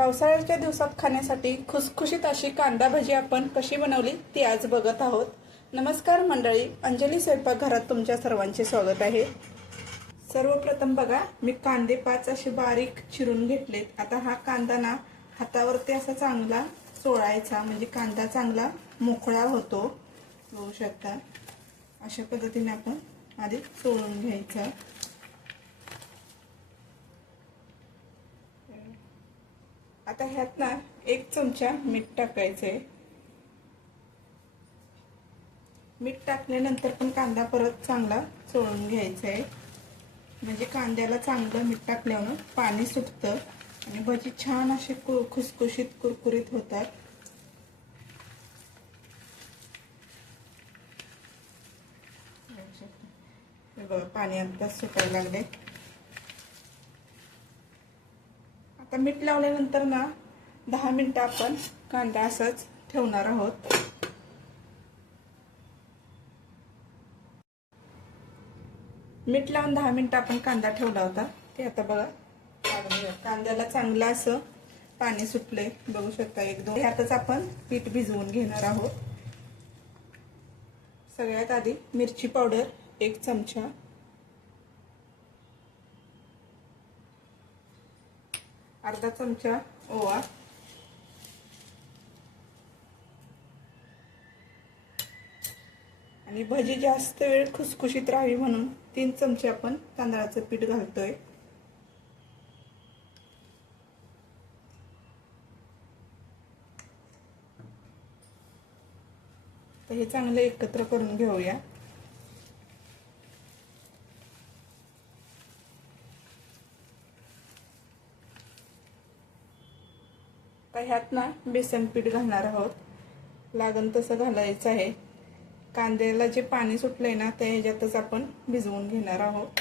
पावसाळ्याच्या दिवसात खाण्यासाठी खुसखुशीत अशी कांदा भजी आपण कशी बनवली ती आज बघत आहोत। नमस्कार मंडळी, अंजली स्वयंपाकघरात तुमच्या सर्वांचे स्वागत आहे। सर्वप्रथम बघा, मी कांदे 5 असे बारीक चिरून घेतलेत। आता हा कांदा ना हातावरती असा चांगला चोळायचा, म्हणजे कांदा चांगला मोकळा होतो। बघू शकता, अशा पद्धतीने आपण आधी चोळून घ्यायचा। आता ह्यात ना 1 चमचा मीठ टाकायचंय। मीठ टाकल्यानंतर पण कांदा परत चांगला चोळून घ्यायचा आहे, म्हणजे कांद्याला चांगलं मीठ टाकल्यावर पाणी सुटतं आणि भजी छान असे खुसखुशीत कुरकुरीत होतात। बघा, पाणी आता सुटायला लागले। आता मीठ लावल्यानंतर ना 10 मिनिटं आपण कांदा असाच ठेवणार आहोत। मीठ लावून 10 मिनिटं आपण कांदा ठेवला होता, ते आता बघा कांद्याला चांगलं असं पाणी सुटले। बघू शकता, 1-2 ह्यातच आपण पीठ भिजवून घेणार आहोत। सगळ्यात आधी मिरची पावडर 1 चमचा, अर्धा चमचा ओवा, आणि भजी जास्त वेळ खुसखुशीत राहावी म्हणून 3 चमचे आपण तांदळाचं पीठ घालतोय। तर हे चांगलं एकत्र करून घेऊया। तर ह्यात ना बेसन पीठ घालणार आहोत, लागण तसं घालायचं आहे। कांद्याला जे पाणी सुटलंय ना ते ह्याच्यातच आपण भिजवून घेणार आहोत।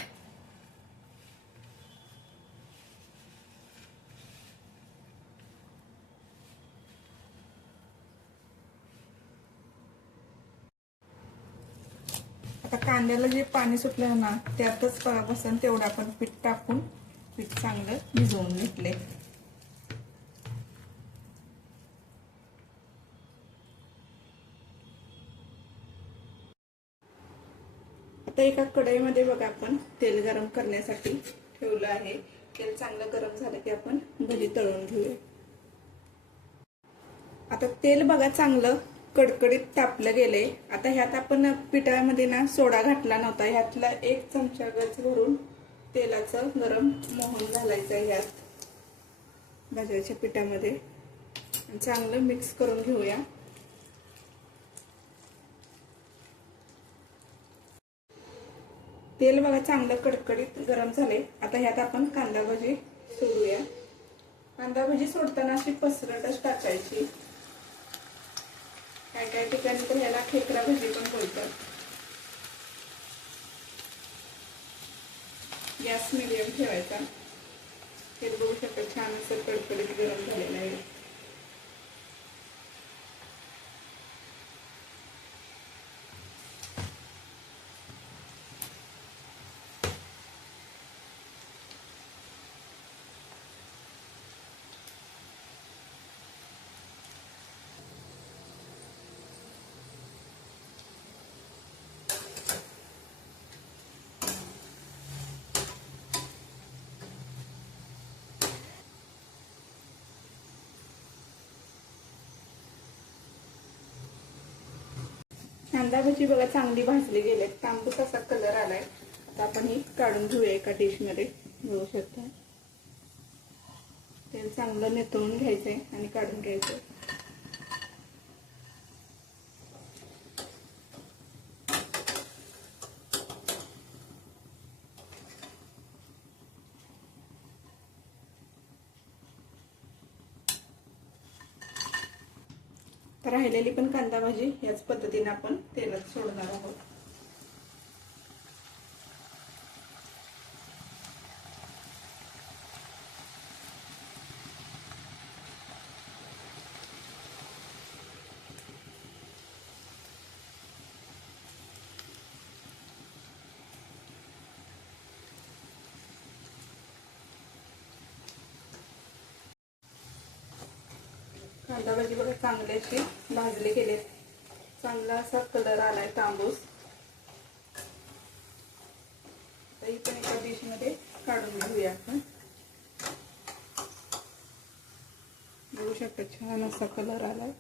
आता कांद्याला जे पाणी सुटलं ना त्यातच बसन तेवढं आपण पीठ टाकून पीठ चांगलं भिजवून घेतले। आता एका कढईमध्ये बघा, आपण तेल गरम करण्यासाठी ठेवलं आहे। तेल चांगलं गरम झालं की आपण भजी तळून घेऊया। आता तेल बघा चांगलं कडकडीत तापलं गेले। आता ह्यात आपण पिठामध्ये ना सोडा घातला नव्हता, ह्यातला 1 चमचा गच भरून तेलाचं गरम मोहन घालायचं आहे ह्यात भाज्याच्या पिठामध्ये, चांगलं मिक्स करून घेऊया। तेल बघा चांगलं कडकडीत गरम झाले। आता ह्यात आपण कांदा भजी सोडूया। कांदा भजी सोडताना अशी पसरटच टाकायची। काही ठिकाणी तर ह्याला खेकडा भजी पण बोलतात। गॅस मीडियम ठेवायचा। तेल बघू शकता छान असं कडकडीत गरम झालेलं आहे। कांदा भजी बघा चांगली भाजली गेलेत, तांबूस असा कलर आलाय। आता आपण ही काढून घेऊया एका डिश मध्ये। बघू शकता, तेल चांगलं नितळून घ्यायचंय आणि काढून घ्यायचंय। तर राहिलेली पण कांदा भाजी याच पद्धतीने आपण तेलात सोडणार आहोत। कांदा भाजी बघा चांगले अशी भाजले गेले, चांगला असा कलर आलाय तांबूस. ही पण एका डिशमध्ये काढून घेऊया आपण. बघू शकता छान असा कलर आलाय.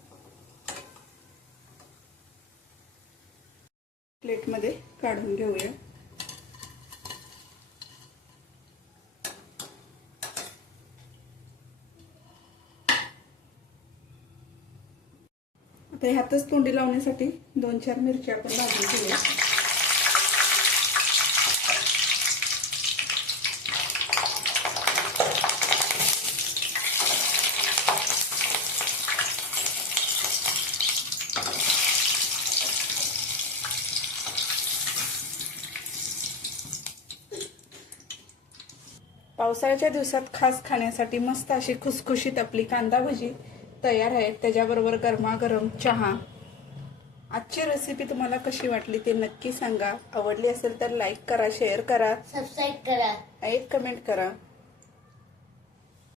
प्लेटमध्ये काढून घेऊया. आता ह्यातच तोंडी लावण्यासाठी 2-4 मिरच्या आपण भाजून घेऊया. पावसाळ्याच्या दिवसात खास खाण्यासाठी मस्त अशी खुसखुशीत आपली कांदा भजी तयार आहे. त्याच्याबरोबर गरमागरम चहा. आजची रेसिपी तुम्हाला कशी वाटली ते नक्की सांगा. आवडली असेल तर लाईक करा, शेअर करा, सबस्क्राईब करा, एक कमेंट करा.